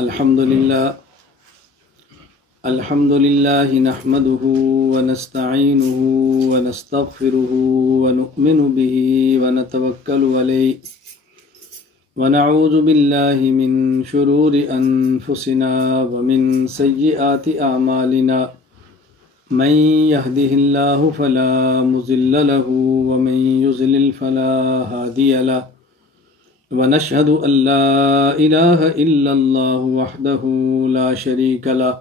الحمد لله نحمده ونستعينه ونستغفره ونؤمن به ونتوكل عليه ونعوذ بالله من شرور أنفسنا ومن سيئات أعمالنا من يهده الله فلا مضل له ومن يضلل فلا هادي له ونشهد أن لا إله إلا الله وحده لا شريك له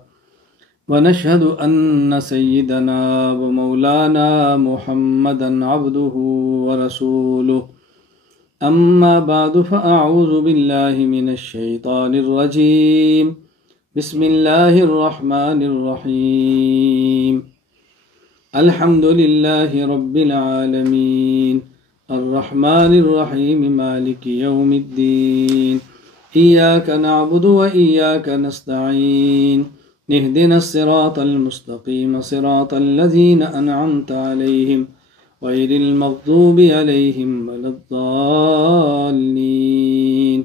ونشهد أن سيدنا ومولانا محمدا عبده ورسوله أما بعد فأعوذ بالله من الشيطان الرجيم بسم الله الرحمن الرحيم الحمد لله رب العالمين الرحمن الرحيم مالك يوم الدين إياك نعبد وإياك نستعين اهدنا الصراط المستقيم صراط الذين أنعمت عليهم غير المغضوب عليهم ولا الضالين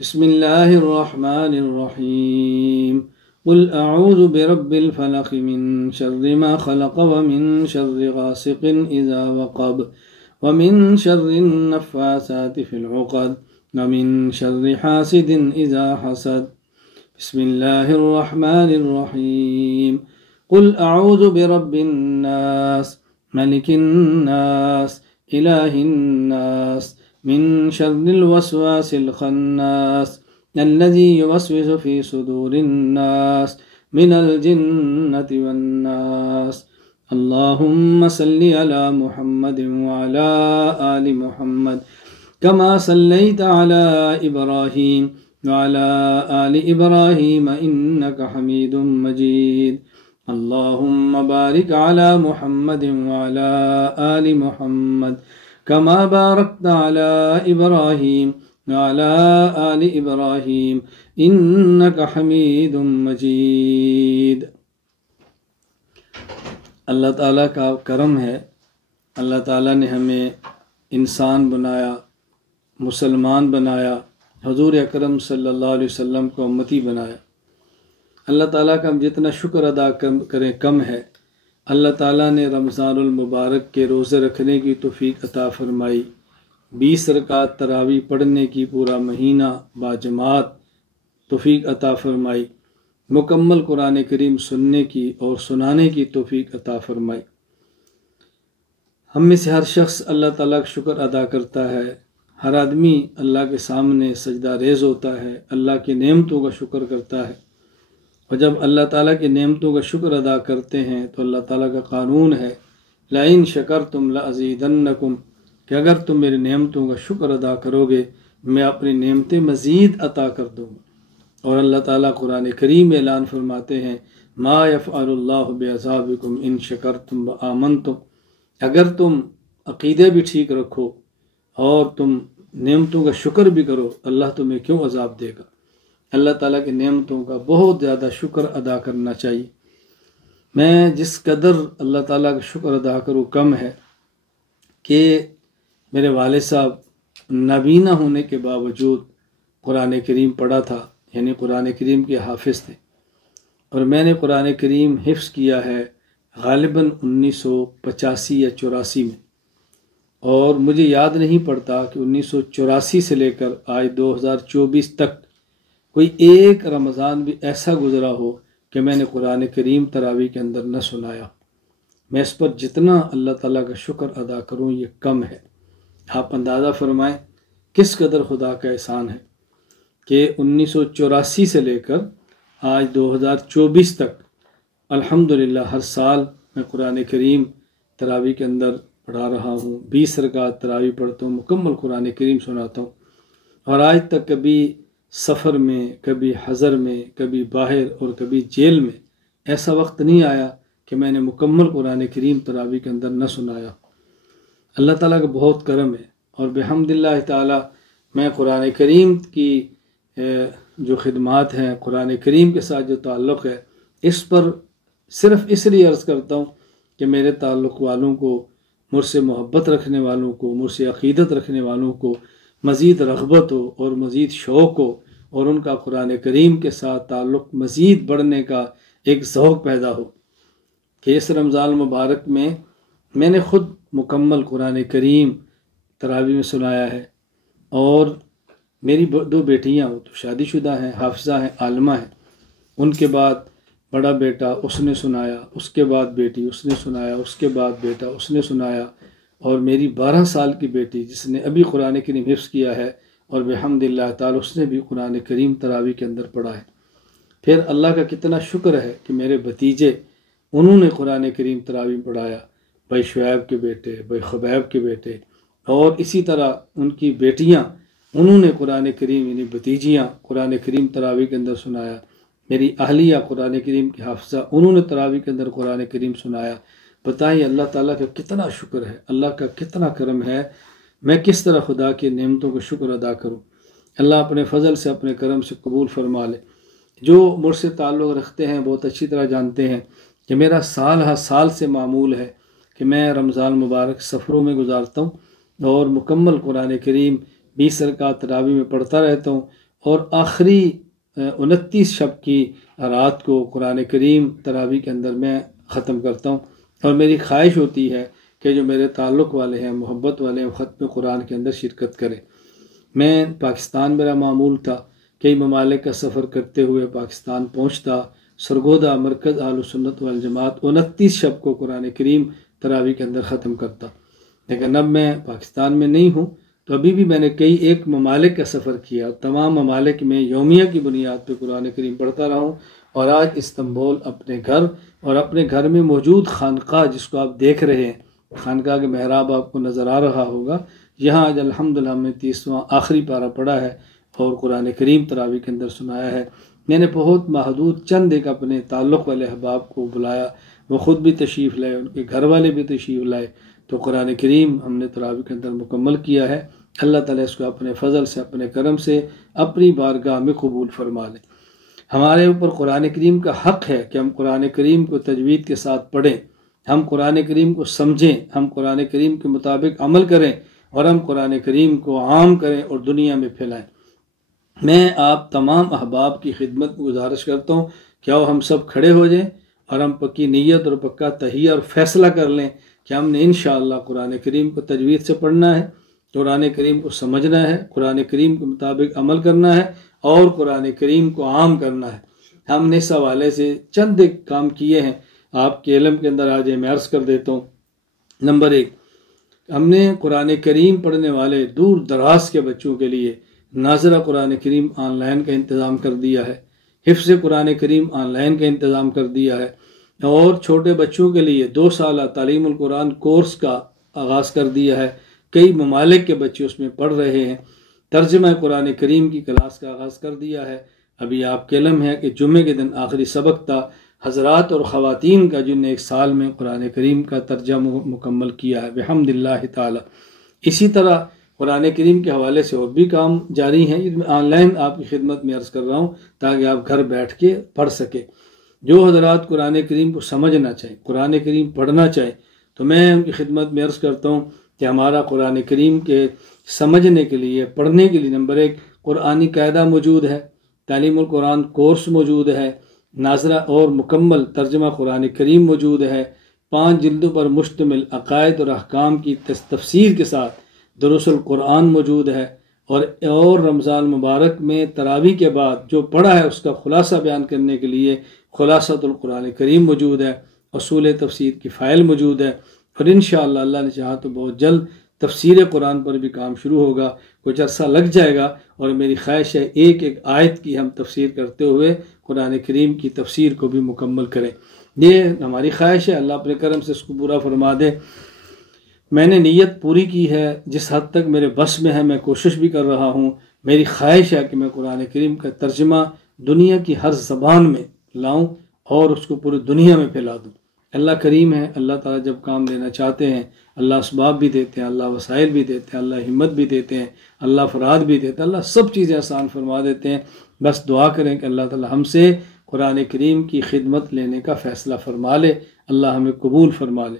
بسم الله الرحمن الرحيم قل أعوذ برب الفلق من شر ما خلق ومن شر غاسق إذا وقب ومن شر النفاثات في العقد ومن شر حاسد إذا حسد بسم الله الرحمن الرحيم قل أعوذ برب الناس ملك الناس إله الناس من شر الوسواس الخناس الذي يوسوس في صدور الناس من الجنة والناس اللهم صل على محمد وعلى آل محمد كما صليت على إبراهيم وعلى آل إبراهيم إنك حميد مجيد اللهم بارك على محمد وعلى آل محمد كما باركت على إبراهيم وعلى آل إبراهيم إنك حميد مجيد۔ اللہ تعالیٰ کا کرم ہے، اللہ تعالیٰ نے ہمیں انسان بنایا، مسلمان بنایا، حضور اکرم صلی اللہ علیہ وسلم کو امتی بنایا۔ اللہ تعالیٰ کا ہم جتنا شکر ادا کریں کم ہے۔ اللہ تعالیٰ نے رمضان المبارک کے روزے رکھنے کی توفیق عطا فرمائی، 20 رکعت تراویح پڑھنے کی پورا مہینہ باجماعت توفیق عطا فرمائی، مکمل قرآن کریم سننے کی اور سنانے کی توفیق عطا فرمائی۔ ہم میں سے ہر شخص اللہ تعالیٰ کا شکر ادا کرتا ہے، ہر آدمی اللہ کے سامنے سجدہ ریز ہوتا ہے، اللہ کی نعمتوں کا شکر کرتا ہے، اور جب اللہ تعالیٰ کی نعمتوں کا شکر ادا کرتے ہیں تو اللہ تعالیٰ کا قانون ہے لَإِن شَكَرْتُمْ لَأَزِيدَنَّكُمْ کہ اگر تم میری نعمتوں کا شکر ادا کرو گے میں اپنی نعمتیں مزید عطا کر دوں گا۔ اور اللہ تعالیٰ قرآن کریم میں اعلان فرماتے ہیں مَا يَفْعَلُ اللَّهُ بِعَذَابِكُمْ إِن شَكَرْتُمْ وَآمَنْتُمْ اگر تم عقیدے بھی ٹھیک رکھو اور تم نعمتوں کا شکر بھی کرو اللہ تمہیں کیوں عذاب دے گا۔ اللہ تعالیٰ کی نعمتوں کا بہت زیادہ شکر ادا کرنا چاہیے۔ میں جس قدر اللہ تعالیٰ کا شکر ادا کروں کم ہے کہ میرے والد صاحب نابینا ہونے کے باوجود قرآن کریم پڑھا تھا، یعنی قرآن کریم کے حافظ تھے، اور میں نے قرآن کریم حفظ کیا ہے غالباً 1985 یا 84 میں، اور مجھے یاد نہیں پڑتا کہ 1984 سے لے کر آج 2024 تک کوئی ایک رمضان بھی ایسا گزرا ہو کہ میں نے قرآن کریم تراویح کے اندر نہ سنایا۔ میں اس پر جتنا اللہ تعالیٰ کا شکر ادا کروں یہ کم ہے۔ آپ اندازہ فرمائیں کس قدر خدا کا احسان ہے کہ 1984 سے لے کر آج 2024 تک الحمدللہ ہر سال میں قرآن کریم تراویح کے اندر پڑھا رہا ہوں، 20 رکعت تراویح پڑھتا ہوں، مکمل قرآن کریم سناتا ہوں، اور آج تک کبھی سفر میں، کبھی حضر میں، کبھی باہر اور کبھی جیل میں ایسا وقت نہیں آیا کہ میں نے مکمل قرآن کریم تراویح کے اندر نہ سنایا۔ اللہ تعالیٰ کا بہت کرم ہے، اور بحمد اللہ تعالیٰ میں قرآن کریم کی جو خدمات ہیں، قرآن کریم کے ساتھ جو تعلق ہے، اس پر صرف اس لیے عرض کرتا ہوں کہ میرے تعلق والوں کو، مجھ سے محبت رکھنے والوں کو، مجھ سے عقیدت رکھنے والوں کو مزید رغبت ہو اور مزید شوق ہو اور ان کا قرآن کریم کے ساتھ تعلق مزید بڑھنے کا ایک ذوق پیدا ہو کہ اس رمضان مبارک میں نے خود مکمل قرآن کریم تراویح میں سنایا ہے، اور میری 2 بیٹیاں وہ تو شادی شدہ ہیں، حافظہ ہیں، عالمہ ہیں، ان کے بعد بڑا بیٹا اس نے سنایا، اس کے بعد بیٹی اس نے سنایا، اس کے بعد بیٹا اس نے سنایا، اور میری 12 سال کی بیٹی جس نے ابھی قرآن کریم حفظ کیا ہے، اور بحمد اللہ تعالی اس نے بھی قرآن کریم تراویح کے اندر پڑھا ہے۔ پھر اللہ کا کتنا شکر ہے کہ میرے بھتیجے انہوں نے قرآن کریم تراویح میں پڑھایا، بھائی شعیب کے بیٹے، بھائی خبیب کے بیٹے، اور اسی طرح ان کی بیٹیاں انہوں نے قرآن کریم یعنی بھتیجیاں قرآن کریم تراویح کے اندر سنایا، میری اہلیہ قرآن کریم کی حافظہ انہوں نے تراویح کے اندر قرآن کریم سنایا۔ بتائیے اللہ تعالیٰ کا کتنا شکر ہے، اللہ کا کتنا کرم ہے، میں کس طرح خدا کی نعمتوں کو شکر ادا کروں۔ اللہ اپنے فضل سے اپنے کرم سے قبول فرما لے۔ جو مجھ سے تعلق رکھتے ہیں بہت اچھی طرح جانتے ہیں کہ میرا سال ہر سال سے معمول ہے کہ میں رمضان مبارک سفروں میں گزارتا ہوں اور مکمل قرآن کریم 20 رکعت تراویح میں پڑھتا رہتا ہوں، اور آخری 29 شب کی رات کو قرآن کریم تراویح کے اندر میں ختم کرتا ہوں، اور میری خواہش ہوتی ہے کہ جو میرے تعلق والے ہیں، محبت والے ہیں، وہ ختم قرآن کے اندر شرکت کریں۔ میں پاکستان میرا معمول تھا، کئی ممالک کا سفر کرتے ہوئے پاکستان پہنچتا، سرگودا مرکز اہل سنت والجماعت 29 شب کو قرآن کریم تراویح کے اندر ختم کرتا، لیکن اب میں پاکستان میں نہیں ہوں، تو ابھی بھی میں نے کئی ایک ممالک کا سفر کیا، اور تمام ممالک میں یومیہ کی بنیاد پہ قرآن کریم پڑھتا رہا ہوں، اور آج استنبول اپنے گھر اور اپنے گھر میں موجود خانقاہ جس کو آپ دیکھ رہے ہیں، خانقاہ کے محراب آپ کو نظر آ رہا ہوگا، یہاں آج الحمدللہ میں 30واں آخری پارہ پڑھا ہے اور قرآن کریم تراویح کے اندر سنایا ہے۔ میں نے بہت محدود چند ایک اپنے تعلق والے احباب کو بلایا، وہ خود بھی تشریف لائے، ان کے گھر والے بھی تشریف لائے، تو قرآن کریم ہم نے تراویح کے اندر مکمل کیا ہے۔ اللہ تعالیٰ اس کو اپنے فضل سے اپنے کرم سے اپنی بارگاہ میں قبول فرما لے۔ ہمارے اوپر قرآن کریم کا حق ہے کہ ہم قرآن کریم کو تجوید کے ساتھ پڑھیں، ہم قرآن کریم کو سمجھیں، ہم قرآن کریم کے مطابق عمل کریں، اور ہم قرآن کریم کو عام کریں اور دنیا میں پھیلائیں۔ میں آپ تمام احباب کی خدمت میں گزارش کرتا ہوں کہ آؤ ہم سب کھڑے ہو جائیں اور ہم پکی نیت اور پکا تہیہ اور فیصلہ کر لیں کہ ہم نے انشاءاللہ قرآن کریم کو تجوید سے پڑھنا ہے، قرآن کریم کو سمجھنا ہے، قرآن کریم کے مطابق عمل کرنا ہے، اور قرآن کریم کو عام کرنا ہے۔ ہم نے اس حوالے سے چند ایک کام کیے ہیں، آپ کے علم کے اندر آ جائے، میں عرض کر دیتا ہوں۔ نمبر 1، ہم نے قرآن کریم پڑھنے والے دور دراز کے بچوں کے لیے ناظرہ قرآن کریم آن لائن کا انتظام کر دیا ہے، حفظ قرآن کریم آن لائن کا انتظام کر دیا ہے، اور چھوٹے بچوں کے لیے 2 سالہ تعلیم القرآن کورس کا آغاز کر دیا ہے۔ کئی ممالک کے بچے اس میں پڑھ رہے ہیں۔ ترجمہ قرآن کریم کی کلاس کا آغاز کر دیا ہے۔ ابھی آپ کے علم ہے کہ جمعے کے دن آخری سبق تھا، حضرات اور خواتین کا جن نے 1 سال میں قرآن کریم کا ترجمہ مکمل کیا ہے بحمد اللہ تعالی۔ اسی طرح قرآن کریم کے حوالے سے اور بھی کام جاری ہیں، میں آن لائن آپ کی خدمت میں عرض کر رہا ہوں تاکہ آپ گھر بیٹھ کے پڑھ سکیں۔ جو حضرات قرآن کریم کو سمجھنا چاہیں، قرآن کریم پڑھنا چاہیں، تو میں ان کی خدمت میں عرض کرتا ہوں کہ ہمارا قرآن کریم کے سمجھنے کے لیے، پڑھنے کے لیے نمبر 1 قرآنی قاعدہ موجود ہے، تعلیم القرآن کورس موجود ہے، ناظرہ اور مکمل ترجمہ قرآن کریم موجود ہے، 5 جلدوں پر مشتمل عقائد اور احکام کی تفسیر کے ساتھ دروس القرآن موجود ہے، اور رمضان مبارک میں تراویح کے بعد جو پڑھا ہے اس کا خلاصہ بیان کرنے کے لیے خلاصۃ القرآن کریم موجود ہے، اصول تفسیر کی فائل موجود ہے، اور انشاءاللہ اللہ نے چاہا تو بہت جلد تفسیر قرآن پر بھی کام شروع ہوگا، کچھ عرصہ لگ جائے گا، اور میری خواہش ہے ایک ایک آیت کی ہم تفسیر کرتے ہوئے قرآن کریم کی تفسیر کو بھی مکمل کریں۔ یہ ہماری خواہش ہے، اللہ اپنے کرم سے اس کو پورا فرما دے۔ میں نے نیت پوری کی ہے، جس حد تک میرے بس میں ہے میں کوشش بھی کر رہا ہوں۔ میری خواہش ہے کہ میں قرآن کریم کا ترجمہ دنیا کی ہر زبان میں لاؤں اور اس کو پوری دنیا میں پھیلا دوں۔ اللہ کریم ہے، اللہ تعالیٰ جب کام لینا چاہتے ہیں اللہ اسباب بھی دیتے ہیں، اللہ وسائل بھی دیتے ہیں، اللہ ہمت بھی دیتے ہیں، اللہ فراد بھی دیتے ہیں، اللہ سب چیزیں آسان فرما دیتے ہیں۔ بس دعا کریں کہ اللہ تعالیٰ ہم سے قرآن کریم کی خدمت لینے کا فیصلہ فرما لے، اللہ ہمیں قبول فرما لے۔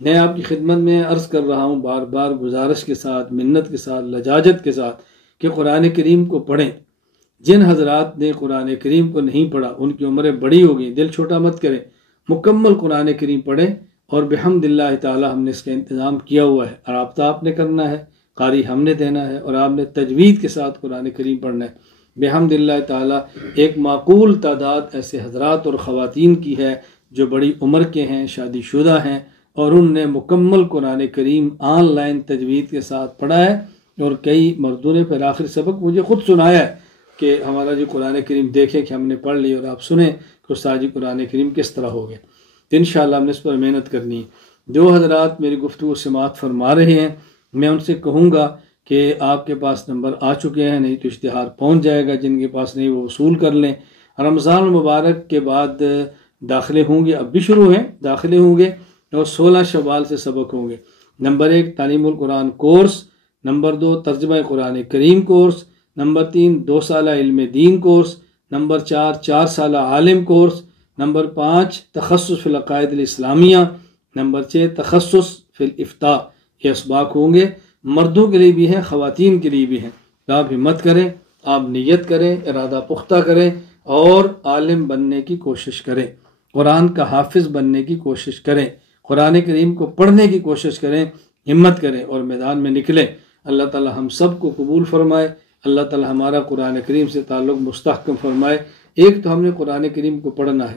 میں آپ کی خدمت میں عرض کر رہا ہوں بار بار گزارش کے ساتھ، منت کے ساتھ، لجاجت کے ساتھ کہ قرآن کریم کو پڑھیں۔ جن حضرات نے قرآن کریم کو نہیں پڑھا ان کی عمریں بڑی ہو گئی، دل چھوٹا مت کریں، مکمل قرآن کریم پڑھیں، اور بحمد اللہ تعالی ہم نے اس کا انتظام کیا ہوا ہے، رابطہ آپ نے کرنا ہے، قاری ہم نے دینا ہے، اور آپ نے تجوید کے ساتھ قرآن کریم پڑھنا ہے۔ بحمد اللہ تعالی ایک معقول تعداد ایسے حضرات اور خواتین کی ہے جو بڑی عمر کے ہیں، شادی شدہ ہیں، اور ان نے مکمل قرآن کریم آن لائن تجوید کے ساتھ پڑھا ہے، اور کئی مردوں نے پھر آخر سبق مجھے خود سنایا ہے کہ ہمارا جو قرآن کریم دیکھیں کہ ہم نے پڑھ لی، اور آپ سنیں کہ استاد جی قرآن کریم کس طرح ہو گئے۔ تو انشاءاللہ ہم نے اس پر محنت کرنی ہے۔ جو حضرات میری گفتگو سماعت فرما رہے ہیں میں ان سے کہوں گا کہ آپ کے پاس نمبر آ چکے ہیں، نہیں تو اشتہار پہنچ جائے گا، جن کے پاس نہیں وہ وصول کر لیں۔ رمضان المبارک کے بعد داخلے ہوں گے، اب بھی شروع ہیں، داخلے ہوں گے، اور 16 شوال سے سبق ہوں گے۔ نمبر 1 تعلیم القرآن کورس، نمبر 2 ترجمہ قرآن کریم کورس، نمبر 3 2 سالہ علم دین کورس، نمبر 4 سالہ عالم کورس، نمبر 5 تخصص فی العقائد الاسلامیہ، نمبر 6 تخصص فی الافتاء۔ یہ اسباق ہوں گے، مردوں کے لیے بھی ہیں، خواتین کے لیے بھی ہیں۔ آپ ہمت کریں، آپ نیت کریں، ارادہ پختہ کریں، اور عالم بننے کی کوشش کریں، قرآن کا حافظ بننے کی کوشش کریں، قرآن کریم کو پڑھنے کی کوشش کریں، ہمت کریں اور میدان میں نکلیں۔ اللہ تعالی ہم سب کو قبول فرمائے، اللہ تعالی ہمارا قرآن کریم سے تعلق مستحکم فرمائے۔ ایک تو ہم نے قرآن کریم کو پڑھنا ہے،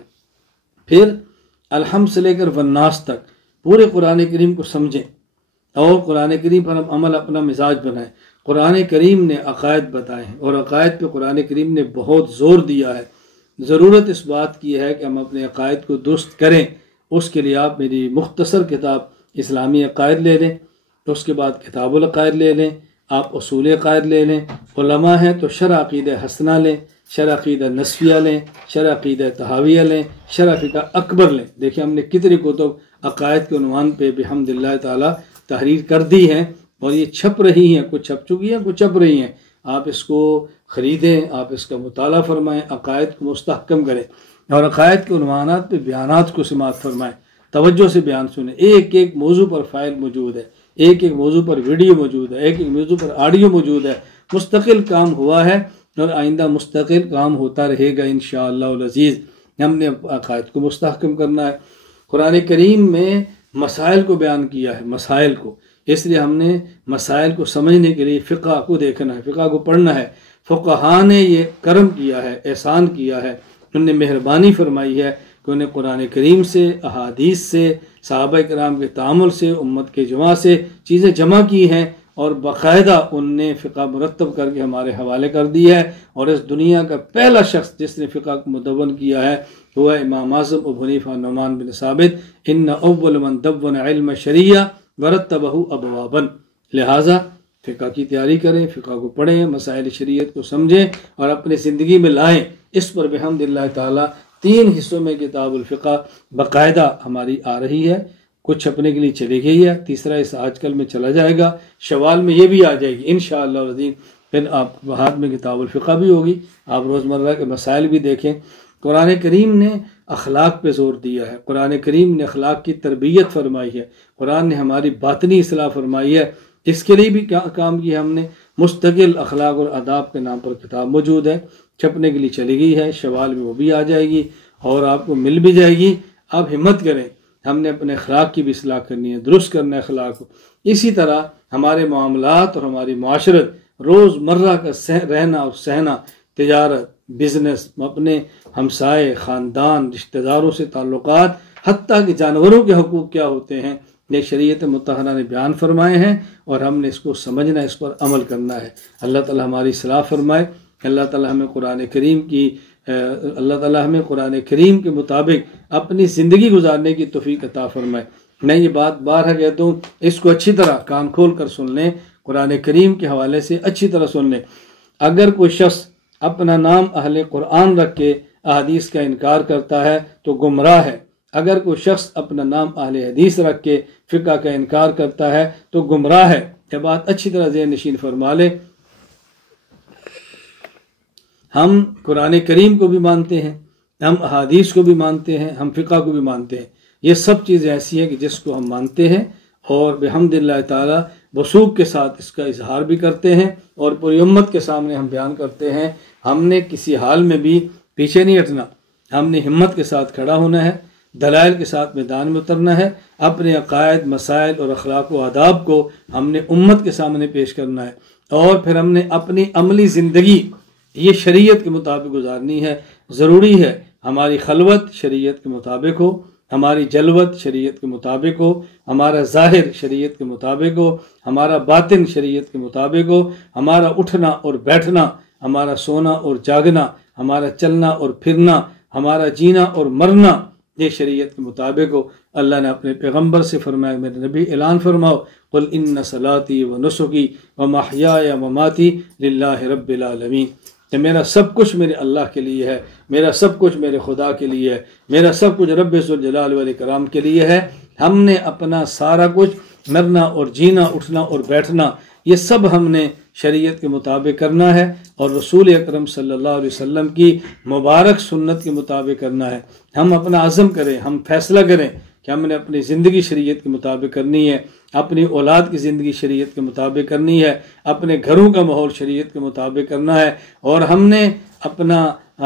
پھر الحمد سے لے کر والناس تک پورے قرآن کریم کو سمجھیں، اور قرآن کریم پر ہم عمل اپنا مزاج بنائیں۔ قرآن کریم نے عقائد بتائے ہیں، اور عقائد پہ قرآن کریم نے بہت زور دیا ہے۔ ضرورت اس بات کی ہے کہ ہم اپنے عقائد کو درست کریں۔ اس کے لیے آپ میری مختصر کتاب اسلامی عقائد لے لیں، اس کے بعد کتاب العقائد لے لیں، آپ اصول عقائد لے لیں، علماء ہیں تو شرح عقیدہ حسنہ لیں، شرح عقیدہ نصفیہ لیں، شرح عقیدہ تحاویہ لیں، شرح فقہ اکبر لیں۔ دیکھیں ہم نے کتنی کتب عقائد کے عنوان پہ بحمد اللہ تعالی تحریر کر دی ہیں، اور یہ چھپ رہی ہیں، کچھ چھپ چکی ہیں، کچھ چھپ رہی ہیں۔ آپ اس کو خریدیں، آپ اس کا مطالعہ فرمائیں، عقائد کو مستحکم کریں، اور عقائد کے عنوانات پہ بیانات کو سماعت فرمائیں، توجہ سے بیان سنیں۔ ایک ایک موضوع پر فائل موجود ہے، ایک ایک موضوع پر ویڈیو موجود ہے، ایک ایک موضوع پر آڈیو موجود ہے۔ مستقل کام ہوا ہے، اور آئندہ مستقل کام ہوتا رہے گا انشاءاللہ العزیز۔ ہم نے عقائد کو مستحکم کرنا ہے۔ قرآن کریم میں مسائل کو بیان کیا ہے، مسائل کو، اس لیے ہم نے مسائل کو سمجھنے کے لیے فقہ کو دیکھنا ہے، فقہ کو پڑھنا ہے۔ فقہاء نے یہ کرم کیا ہے، احسان کیا ہے، انہوں نے مہربانی فرمائی ہے کہ انہیں قرآن کریم سے، احادیث سے، صحابہ کرام کے تعامل سے، امت کے جمع سے چیزیں جمع کی ہیں، اور باقاعدہ ان نے فقہ مرتب کر کے ہمارے حوالے کر دی ہے۔ اور اس دنیا کا پہلا شخص جس نے فقہ کو مدون کیا ہے وہ ہے امام اعظم ابو حنیفہ نعمان بن ثابت، ان اول من دون علم شریعہ ورتبہ ابوابا۔ لہٰذا فقہ کی تیاری کریں، فقہ کو پڑھیں، مسائل شریعت کو سمجھیں اور اپنی زندگی میں لائیں۔ اس پر بحمد اللہ تعالی 3 حصوں میں کتاب الفقہ باقاعدہ ہماری آ رہی ہے، کچھ چھپنے کے لیے چلی گئی ہے، تیسرا حصہ آج کل میں چلا جائے گا، شوال میں یہ بھی آ جائے گی انشاءاللہ العظیم۔ پھر آپ ہاتھ میں کتاب الفقہ بھی ہوگی، آپ روزمرہ کے مسائل بھی دیکھیں۔ قرآن کریم نے اخلاق پہ زور دیا ہے، قرآن کریم نے اخلاق کی تربیت فرمائی ہے، قرآن نے ہماری باطنی اصلاح فرمائی ہے۔ اس کے لیے بھی کیا کام کیا ہم نے، مستقل اخلاق اور آداب کے نام پر کتاب موجود ہے، چھپنے کے لیے چلی گئی ہے، شوال میں وہ بھی آ جائے گی اور آپ کو مل بھی جائے گی۔ آپ ہمت کریں، ہم نے اپنے اخلاق کی بھی اصلاح کرنی ہے، درست کرنا ہے اخلاق کو۔ اسی طرح ہمارے معاملات اور ہماری معاشرت، روز مرہ کا رہنا اور سہنا، تجارت، بزنس، اپنے ہمسائے، خاندان، رشتہ داروں سے تعلقات، حتیٰ کہ جانوروں کے حقوق کیا ہوتے ہیں، یہ شریعت مطہرہ نے بیان فرمائے ہیں، اور ہم نے اس کو سمجھنا ہے، اس پر عمل کرنا ہے۔ اللہ تعالی ہماری اصلاح فرمائے، اللہ تعالی ہمیں قرآن کریم کے مطابق اپنی زندگی گزارنے کی توفیق عطا فرمائے۔ میں یہ بات بارہا کہتا ہوں، اس کو اچھی طرح کان کھول کر سن لیں، قرآن کریم کے حوالے سے اچھی طرح سن لیں۔ اگر کوئی شخص اپنا نام اہل قرآن رکھ کے احادیث کا انکار کرتا ہے تو گمراہ ہے، اگر کوئی شخص اپنا نام اہل حدیث رکھ کے فقہ کا انکار کرتا ہے تو گمراہ ہے۔ یہ بات اچھی طرح ذہن نشین فرما لیں۔ ہم قرآن کریم کو بھی مانتے ہیں، ہم احادیث کو بھی مانتے ہیں، ہم فقہ کو بھی مانتے ہیں۔ یہ سب چیزیں ایسی ہیں کہ جس کو ہم مانتے ہیں، اور بحمد اللہ تعالی وثوق کے ساتھ اس کا اظہار بھی کرتے ہیں، اور پوری امت کے سامنے ہم بیان کرتے ہیں۔ ہم نے کسی حال میں بھی پیچھے نہیں ہٹنا، ہم نے ہمت کے ساتھ کھڑا ہونا ہے، دلائل کے ساتھ میدان میں اترنا ہے، اپنے عقائد، مسائل اور اخلاق و آداب کو ہم نے امت کے سامنے پیش کرنا ہے، اور پھر ہم نے اپنی عملی زندگی یہ شریعت کے مطابق گزارنی ہے۔ ضروری ہے ہماری خلوت شریعت کے مطابق ہو، ہماری جلوت شریعت کے مطابق ہو، ہمارا ظاہر شریعت کے مطابق ہو، ہمارا باطن شریعت کے مطابق ہو، ہمارا اٹھنا اور بیٹھنا، ہمارا سونا اور جاگنا، ہمارا چلنا اور پھرنا، ہمارا جینا اور مرنا یہ شریعت کے مطابق ہو۔ اللہ نے اپنے پیغمبر سے فرمایا، میرے نبی اعلان فرماؤ، قل ان صلاتی و نسکی و محیای و مماتی للہ رب العالمین، کہ میرا سب کچھ میرے اللہ کے لیے ہے، میرا سب کچھ میرے خدا کے لیے ہے، میرا سب کچھ رب ذوالجلال والاکرام کے لیے ہے۔ ہم نے اپنا سارا کچھ مرنا اور جینا، اٹھنا اور بیٹھنا، یہ سب ہم نے شریعت کے مطابق کرنا ہے، اور رسول اکرم صلی اللہ علیہ وسلم کی مبارک سنت کے مطابق کرنا ہے۔ ہم اپنا عزم کریں، ہم فیصلہ کریں کہ ہم نے اپنی زندگی شریعت کے مطابق کرنی ہے، اپنی اولاد کی زندگی شریعت کے مطابق کرنی ہے، اپنے گھروں کا ماحول شریعت کے مطابق کرنا ہے، اور ہم نے اپنا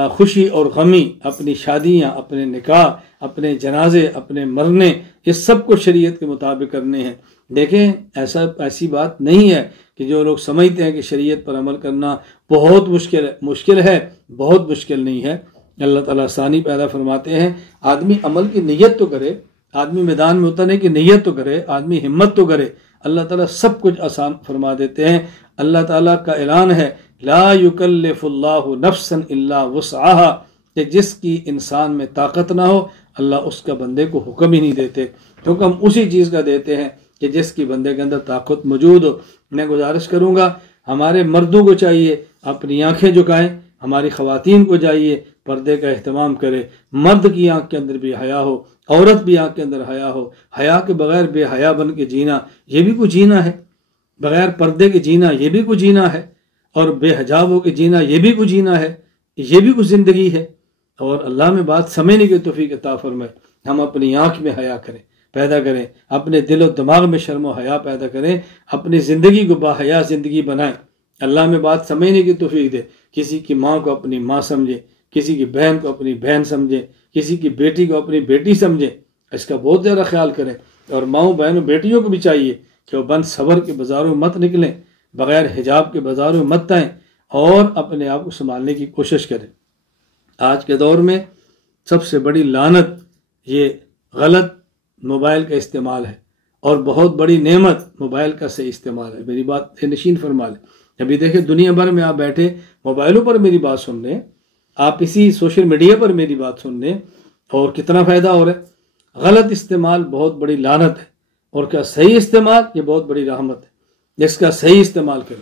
خوشی اور غمی، اپنی شادیاں، اپنے نکاح، اپنے جنازے، اپنے مرنے، یہ سب کو شریعت کے مطابق کرنے ہیں۔ دیکھیں ایسی بات نہیں ہے کہ جو لوگ سمجھتے ہیں کہ شریعت پر عمل کرنا بہت مشکل ہے، بہت مشکل نہیں ہے۔ اللہ تعالیٰ آسانی پیدا فرماتے ہیں۔ آدمی عمل کی نیت تو کرے، آدمی میدان میں اترنے کی نیت تو کرے، آدمی ہمت تو کرے، اللہ تعالیٰ سب کچھ آسان فرما دیتے ہیں۔ اللہ تعالیٰ کا اعلان ہے، لا یکلف اللہ نفسا الا وسعها، کہ جس کی انسان میں طاقت نہ ہو اللہ اس کا بندے کو حکم ہی نہیں دیتے، حکم اسی چیز کا دیتے ہیں کہ جس کی بندے کے اندر طاقت موجود ہو۔ میں گزارش کروں گا ہمارے مردوں کو چاہیے اپنی آنکھیں جھکائیں، ہماری خواتین کو چاہیے پردے کا اہتمام کرے۔ مرد کی آنکھ کے اندر بھی حیا ہو، عورت بھی آنکھ کے اندر حیا ہو۔ حیا کے بغیر بے حیا بن کے جینا یہ بھی کچھ جینا ہے، بغیر پردے کے جینا یہ بھی کچھ جینا ہے، اور بے حجاب ہو کے جینا یہ بھی کچھ جینا ہے، یہ بھی کچھ زندگی ہے۔ اور اللہ میں بات سمجھنے کی توفیق عطا فرمائے۔ ہم اپنی آنکھ میں حیا کریں، پیدا کریں، اپنے دل و دماغ میں شرم و حیا پیدا کریں، اپنی زندگی کو باحیا زندگی بنائیں۔ اللہ میں بات سمجھنے کی توفیق دے۔ کسی کی ماں کو اپنی ماں سمجھے، کسی کی بہن کو اپنی بہن سمجھے، کسی کی بیٹی کو اپنی بیٹی سمجھے، اس کا بہت زیادہ خیال کریں۔ اور ماؤں بہنوں بیٹیوں کو بھی چاہیے کہ وہ بند صبر کے بازاروں مت نکلیں، بغیر حجاب کے بازاروں مت آئیں، اور اپنے آپ کو سنبھالنے کی کوشش کریں۔ آج کے دور میں سب سے بڑی لعنت یہ غلط موبائل کا استعمال ہے، اور بہت بڑی نعمت موبائل کا صحیح استعمال ہے۔ میری بات نشین فرما لیں۔ ابھی دیکھیں دنیا بھر میں آپ بیٹھے موبائلوں پر میری بات سن رہے ہیں، آپ اسی سوشل میڈیا پر میری بات سن رہے ہیں، اور کتنا فائدہ ہو رہا ہے۔ غلط استعمال بہت بڑی لعنت ہے، اور کیا صحیح استعمال یہ بہت بڑی رحمت ہے۔ جس کا صحیح استعمال کریں،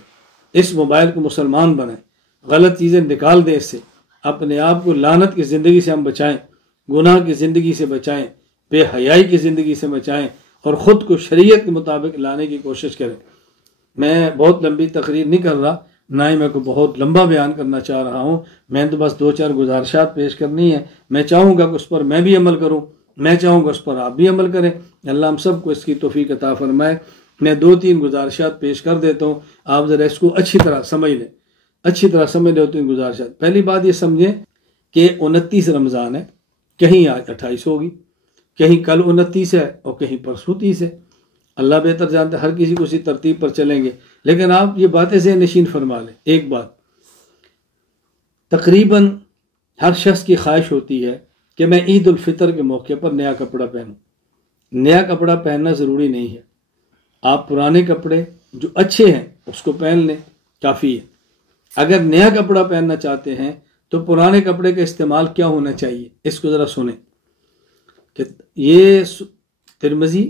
اس موبائل کو مسلمان بنائیں، غلط چیزیں نکال دیں، اس سے اپنے آپ کو لعنت کی زندگی سے ہم بچائیں، گناہ کی زندگی سے بچائیں، بے حیائی کی زندگی سے بچائیں، اور خود کو شریعت کے مطابق لانے کی کوشش کریں۔ میں بہت لمبی تقریر نہیں کر رہا، نہ ہی میں کو بہت لمبا بیان کرنا چاہ رہا ہوں، میں تو بس 2-4 گزارشات پیش کرنی ہے۔ میں چاہوں گا کہ اس پر میں بھی عمل کروں، میں چاہوں گا اس پر آپ بھی عمل کریں۔ اللہ ہم سب کو اس کی توفیق عطا فرمائے۔ میں 2-3 گزارشات پیش کر دیتا ہوں، آپ ذرا اس کو اچھی طرح سمجھ لیں، اچھی طرح سمجھ لیں 2-3 گزارشات۔ پہلی بات یہ سمجھیں کہ 29 رمضان ہے، کہیں آج 28 ہوگی، کہیں کل 29 ہے، اور کہیں پرسوں 30 ہے۔ اللہ بہتر جانتا ہے، ہر کسی کو اسی ترتیب پر چلیں گے، لیکن آپ یہ باتیں ذہن نشین فرما لیں۔ ایک بات تقریباً ہر شخص کی خواہش ہوتی ہے کہ میں عید الفطر کے موقع پر نیا کپڑا پہنوں۔ نیا کپڑا پہننا ضروری نہیں ہے، آپ پرانے کپڑے جو اچھے ہیں اس کو پہن لیں، کافی ہے۔ اگر نیا کپڑا پہننا چاہتے ہیں تو پرانے کپڑے کا استعمال کیا ہونا چاہیے، اس کو ذرا سنیں۔ کہ یہ ترمذی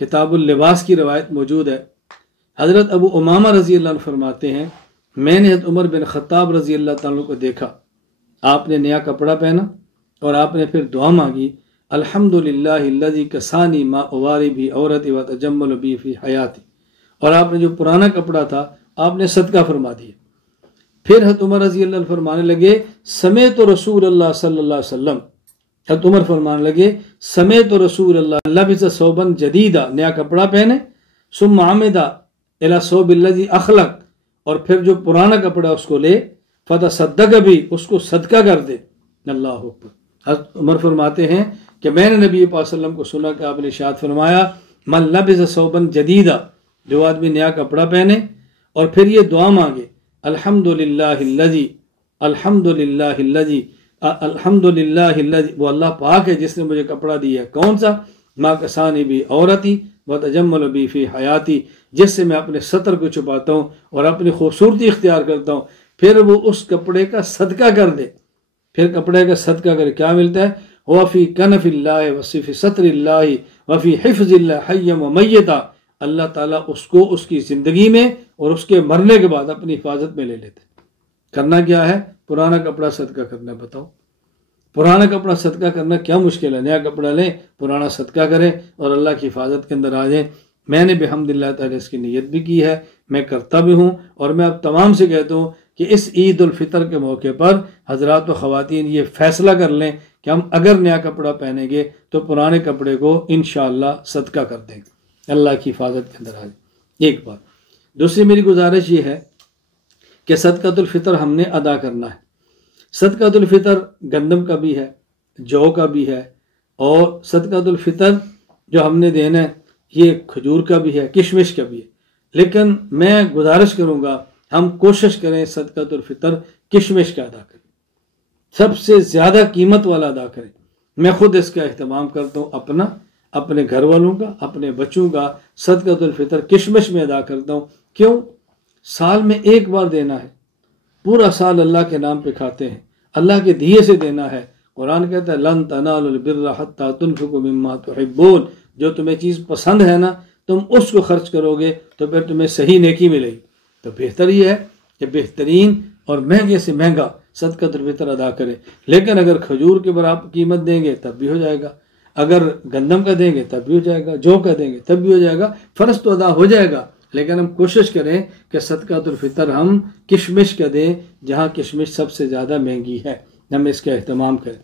کتاب اللباس کی روایت موجود ہے۔ حضرت ابو امامہ رضی اللہ عنہ فرماتے ہیں، میں نے حضرت عمر بن خطاب رضی اللہ تعالیٰ کو دیکھا، آپ نے نیا کپڑا پہنا اور آپ نے پھر دعا مانگی، الحمدللہ الذی کسانی ما اواری بھی عورت و تجمل بھی فی حیاتی، اور آپ نے جو پرانا کپڑا تھا آپ نے صدقہ فرما دیا۔ پھر حضرت عمر رضی اللہ عنہ فرمانے لگے، سمیت رسول اللہ صلی اللہ علیہ وسلم، حضرت عمر فرمانے لگے، سمیت رسول اللہ لبس ثوبا جدیدا، نیا کپڑا پہنے، ثم عمد الی ثوب الذی اخلق، اور پھر جو پرانا کپڑا اس کو لے فتصدق بھی، اس کو صدقہ کر دے۔ اللہ اکبر۔ حضرت عمر فرماتے ہیں کہ میں نے نبی پاک صلی اللہ علیہ وسلم کو سنا کہ آپ نے ارشاد فرمایا من لبس ثوبا جدیدا، جو آدمی نیا کپڑا پہنے اور پھر یہ دعا مانگے الحمدللہ الذی، الحمدللہ الذی، الحمدللہ الذی، وہ اللہ پاک ہے جس نے مجھے کپڑا دیا ہے، کون سا؟ ما کسانی بھی عورتی وتجمل بھی فی حیاتی، جس سے میں اپنے ستر کو چھپاتا ہوں اور اپنی خوبصورتی اختیار کرتا ہوں۔ پھر وہ اس کپڑے کا صدقہ کر دے، پھر کپڑے کا صدقہ کر کیا ملتا ہے؟ وفی کنف اللہ وفی ستر اللہ وفی حفظ اللہ حیا و میتا، اللہ تعالیٰ اس کو اس کی زندگی میں اور اس کے مرنے کے بعد اپنی حفاظت میں لے لیتے۔ کرنا کیا ہے؟ پرانا کپڑا صدقہ کرنا ہے۔ بتاؤ پرانا کپڑا صدقہ کرنا کیا مشکل ہے؟ نیا کپڑا لیں، پرانا صدقہ کریں اور اللہ کی حفاظت کے اندر آ جائیں۔ میں نے بحمدللہ تعالیٰ اس کی نیت بھی کی ہے، میں کرتا بھی ہوں، اور میں اب تمام سے کہتا ہوں کہ اس عید الفطر کے موقع پر حضرات و خواتین یہ فیصلہ کر لیں کہ ہم اگر نیا کپڑا پہنیں گے تو پرانے کپڑے کو انشاءاللہ صدقہ کر دیں گے، اللہ کی حفاظت کے اندر آ جائیں۔ ایک بات۔ دوسری میری گزارش یہ ہے کہ صدقۃ الفطر ہم نے ادا کرنا ہے۔ صدقۃ الفطر گندم کا بھی ہے، جو کا بھی ہے، اور صدقۃ الفطر جو ہم نے دینا ہے یہ کھجور کا بھی ہے، کشمش کا بھی ہے۔ لیکن میں گزارش کروں گا ہم کوشش کریں صدقۃ الفطر کشمش کا ادا کریں، سب سے زیادہ قیمت والا ادا کریں۔ میں خود اس کا اہتمام کرتا ہوں، اپنے گھر والوں کا، اپنے بچوں کا صدقۃ الفطر کشمش میں ادا کرتا ہوں۔ کیوں؟ سال میں ایک بار دینا ہے، پورا سال اللہ کے نام پہ کھاتے ہیں، اللہ کے دیے سے دینا ہے۔ قرآن کہتا ہے لن تنالوا البر حتی تنفقوا مما تحبون، جو تمہیں چیز پسند ہے نا تم اس کو خرچ کرو گے تو پھر تمہیں صحیح نیکی ملے گی۔ تو بہتر یہ ہے کہ بہترین اور مہنگے سے مہنگا صدقۃ الفطر ادا کریں۔ لیکن اگر کھجور کے برابر قیمت دیں گے تب بھی ہو جائے گا، اگر گندم کا دیں گے تب بھی ہو جائے گا، جو کا دیں گے تب بھی ہو جائے گا، فرض تو ادا ہو جائے گا۔ لیکن ہم کوشش کریں کہ صدقۃ الفطر ہم کشمش کا دیں، جہاں کشمش سب سے زیادہ مہنگی ہے، ہم اس کا اہتمام کریں۔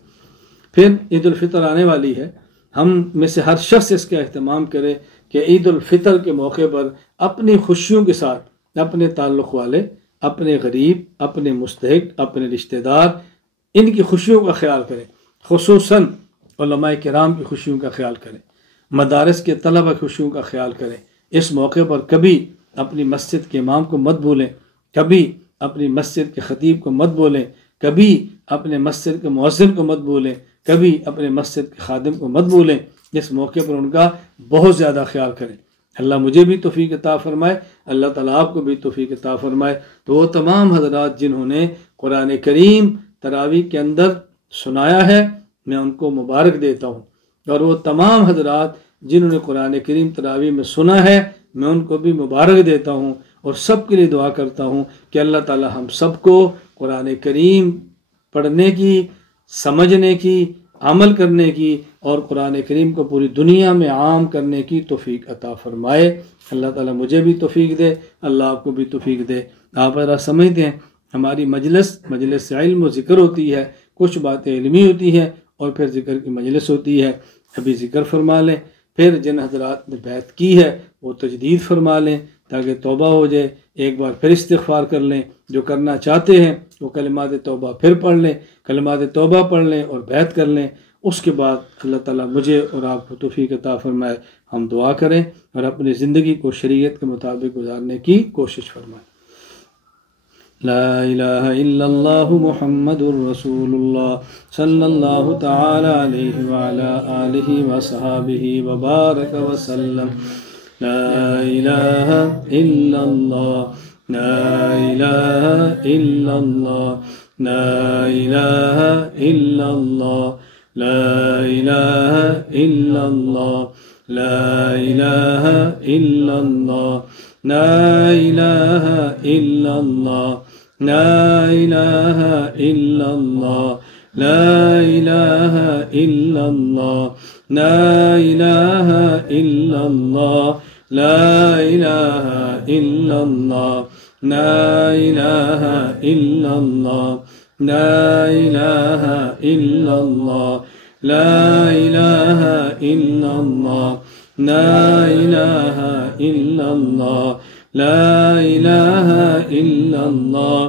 پھر عید الفطر آنے والی ہے، ہم میں سے ہر شخص اس کا اہتمام کرے کہ عید الفطر کے موقع پر اپنی خوشیوں کے ساتھ اپنے تعلق والے، اپنے غریب، اپنے مستحق، اپنے رشتہ دار، ان کی خوشیوں کا خیال کریں، خصوصاً علماء کرام کی خوشیوں کا خیال کریں، مدارس کے طلبہ کی خوشیوں کا خیال کریں۔ اس موقع پر کبھی اپنی مسجد کے امام کو مت بھولیں، کبھی اپنی مسجد کے خطیب کو مت بھولیں، کبھی اپنے مسجد کے مؤذن کو مت بھولیں، کبھی اپنے مسجد کے خادم کو مت بھولیں۔ اس موقع پر ان کا بہت زیادہ خیال کریں۔ اللہ مجھے بھی توفیق عطا فرمائے، اللہ تعالیٰ آپ کو بھی توفیق عطا فرمائے۔ تو وہ تمام حضرات جنہوں نے قرآن کریم تراویح کے اندر سنایا ہے میں ان کو مبارک دیتا ہوں، اور وہ تمام حضرات جنہوں نے قرآن کریم تراویح میں سنا ہے میں ان کو بھی مبارک دیتا ہوں، اور سب کے لیے دعا کرتا ہوں کہ اللہ تعالیٰ ہم سب کو قرآن کریم پڑھنے کی، سمجھنے کی، عمل کرنے کی، اور قرآن کریم کو پوری دنیا میں عام کرنے کی توفیق عطا فرمائے۔ اللہ تعالیٰ مجھے بھی توفیق دے، اللہ آپ کو بھی توفیق دے۔ آپ ذرا سمجھتے ہیں ہماری مجلس علم و ذکر ہوتی ہے، کچھ باتیں علمی ہوتی ہیں اور پھر ذکر کی مجلس ہوتی ہے۔ ابھی ذکر فرما لیں، پھر جن حضرات نے بیعت کی ہے وہ تجدید فرما لیں تاکہ توبہ ہو جائے، ایک بار پھر استغفار کر لیں، جو کرنا چاہتے ہیں وہ کلمات توبہ پھر پڑھ لیں، کلمات توبہ پڑھ لیں اور بیعت کر لیں۔ اس کے بعد اللہ تعالیٰ مجھے اور آپ کو توفیق عطا فرمائے، ہم دعا کریں اور اپنی زندگی کو شریعت کے مطابق گزارنے کی کوشش فرمائیں۔ لا الہ الا اللہ محمد رسول اللہ صلی اللہ تعالی علیہ وعلا آلہ وصحابہ وبارک وسلم۔ لا الہ الا اللہ، لا الہ الا اللہ، لا الہ الا اللہ، لا الہ الا اللہ، لا الہ الا اللہ، لا الہ الا اللہ، لا الہ الا اللہ، لا الہ الا اللہ، لا الہ الا اللہ، لا الہ الا اللہ، لا الہ الا اللہ، لا الہ الا اللہ، لا الہ الا اللہ، لا الہ الا اللہ، لا الہ الا اللہ،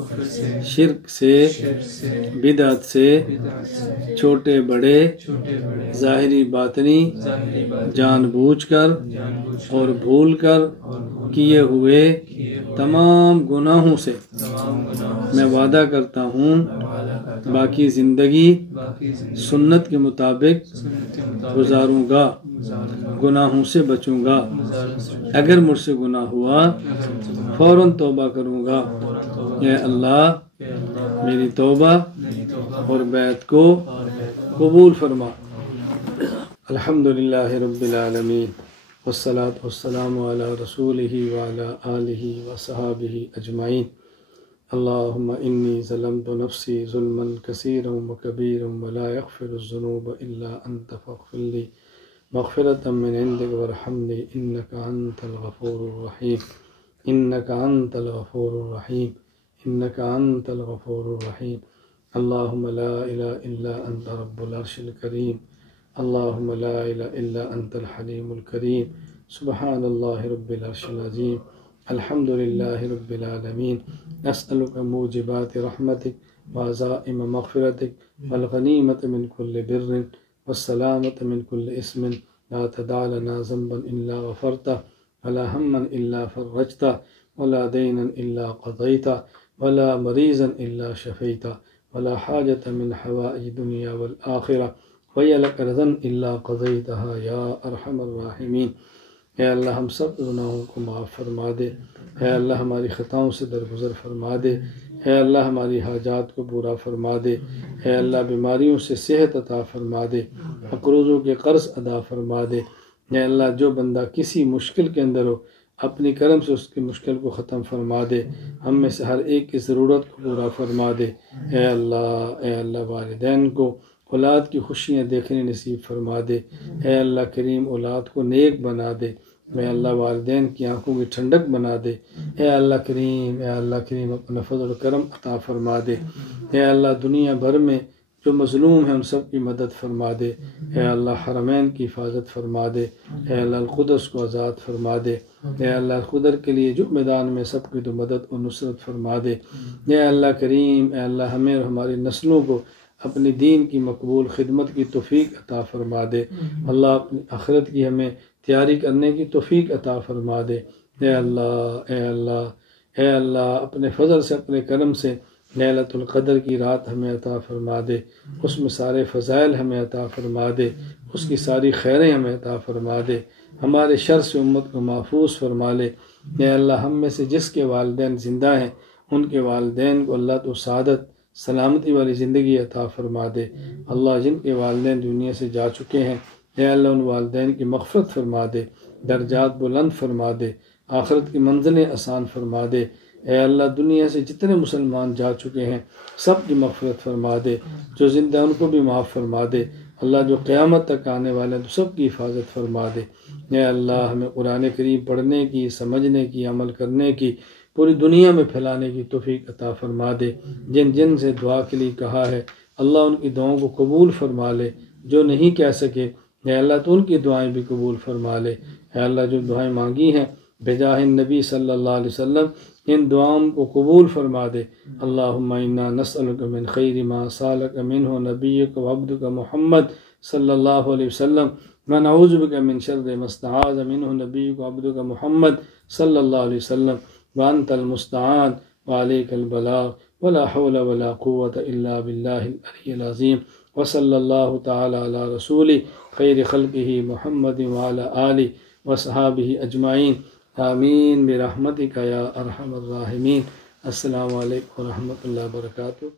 شرک سے، بدعت سے، چھوٹے بڑے، ظاہری باطنی، جان بوجھ کر اور بھول کر کیے ہوئے تمام گناہوں سے میں وعدہ کرتا ہوں باقی زندگی سنت کے مطابق گزاروں گا، گناہوں سے بچوں گا۔ اگر مجھ سے گناہ ہوا فوراً توبہ کروں گا۔ اے اللہ میری توبہ اور بیعت کو قبول فرما۔ الحمدللہ رب العالمین والصلاة والسلام علی رسولہ وعلی آلہ وصحابہ اجمعین۔ اللہم انی ظلمت نفسی ظلما کثیرا وکبیرا ولا یغفر الذنوب الا انت فاغفر لی مغفرۃ من عندک وارحمنی انک انت الغفور الرحیم، انک انت الغفور الرحیم، انک انت الغفور الرحیم۔ اللہم لا الہ الا انت رب العرش الکریم، اللہم لا الہ الا انت الحلیم الکریم، سبحان اللہ رب العرش العظیم، الحمد للہ رب العالمین۔ نسألک موجبات رحمتک وعزائم مغفرتک والغنیمت من کل بر والسلامت من کل اسم، لا تدع لنا ذنبا الا غفرتہ ولا ہما الا فرجتہ ولا دینا الا قضیتہ ولا مریضا الا شفیتہ ولا حاجة من حوائج الدنیا والآخرہ وهي لك رضا الا قضیتها یا ارحم الراحمین۔ اے اللہ ہم سب گناہوں کو معاف فرما دے، اے اللہ ہماری خطاؤں سے درگزر فرما دے، اے اللہ ہماری حاجات کو پورا فرما دے، اے اللہ بیماریوں سے صحت عطا فرما دے، مقروضوں کے قرض ادا فرما دے۔ اے اللہ جو بندہ کسی مشکل کے اندر ہو اپنی کرم سے اس کی مشکل کو ختم فرما دے، ہم میں سے ہر ایک کی ضرورت کو پورا فرما دے۔ اے اللہ والدین کو اولاد کی خوشیاں دیکھنے نصیب فرما دے، اے اللہ کریم اولاد کو نیک بنا دے، اے اللہ والدین کی آنکھوں کی ٹھنڈک بنا دے، اے اللہ کریم اپنا فضل و کرم عطا فرما دے، اے اللہ دنیا بھر میں جو مظلوم ہیں ان سب کی مدد فرما دے، اے اللہ حرمین کی حفاظت فرما دے، اے اللہ القدس کو آزاد فرما دے، اے اللہ القدر کے لیے جو میدان میں سب کی تو مدد و نصرت فرما دے، اے اللہ کریم، اے اللہ ہمیں اور ہماری نسلوں کو اپنے دین کی مقبول خدمت کی توفیق عطا فرما دے، اللہ اپنی آخرت کی ہمیں تیاری کرنے کی توفیق عطا فرما دے، اے اللہ اپنے فضل سے اپنے کرم سے لیلۃ القدر کی رات ہمیں عطا فرما دے، اس میں سارے فضائل ہمیں عطا فرما دے، اس کی ساری خیریں ہمیں عطا فرما دے، ہمارے شر سے امت کو محفوظ فرما لے۔ اے اللہ ہم میں سے جس کے والدین زندہ ہیں ان کے والدین کو اللہ تو سعادت سلامتی والی زندگی عطا فرما دے، اللہ جن کے والدین دنیا سے جا چکے ہیں اے اللہ ان والدین کی مغفرت فرما دے، درجات بلند فرما دے، آخرت کی منزلیں آسان فرما دے، اے اللہ دنیا سے جتنے مسلمان جا چکے ہیں سب کی مغفرت فرما دے، جو زندہ ان کو بھی معاف فرما دے، اللہ جو قیامت تک آنے والے ہیں تو سب کی حفاظت فرما دے۔ اے اللہ ہمیں قرآن کریم پڑھنے کی، سمجھنے کی، عمل کرنے کی، پوری دنیا میں پھیلانے کی توفیق عطا فرما دے۔ جن جن سے دعا کے لیے کہا ہے اللہ ان کی دعاؤں کو قبول فرما لے، جو نہیں کہہ سکے اے اللہ تو ان کی دعائیں بھی قبول فرما لے، اے اللہ جو دعائیں مانگی ہیں بجاہ النبی صلی اللہ علیہ وسلم ان دعاؤں کو قبول فرما دے۔ اللہم انا نسألک من خیر ما سالک منہ نبیک وعبدک محمد صلی اللہ علیہ وسلم ونعوذ بک من شر ما استعاذ منہ نبیک وعبدک محمد صلی اللہ علیہ وسلم وانت المستعان وعلیک البلاغ ولا حول ولا قوة الا باللہ العلی العظیم وصلی اللہ تعالی علی رسول خیر خلقہ محمد وعلی آلہ وصحابہ اجمعین آمین برحمتک یا ارحم الراحمین۔ السلام علیکم ورحمۃ اللہ وبرکاتہ۔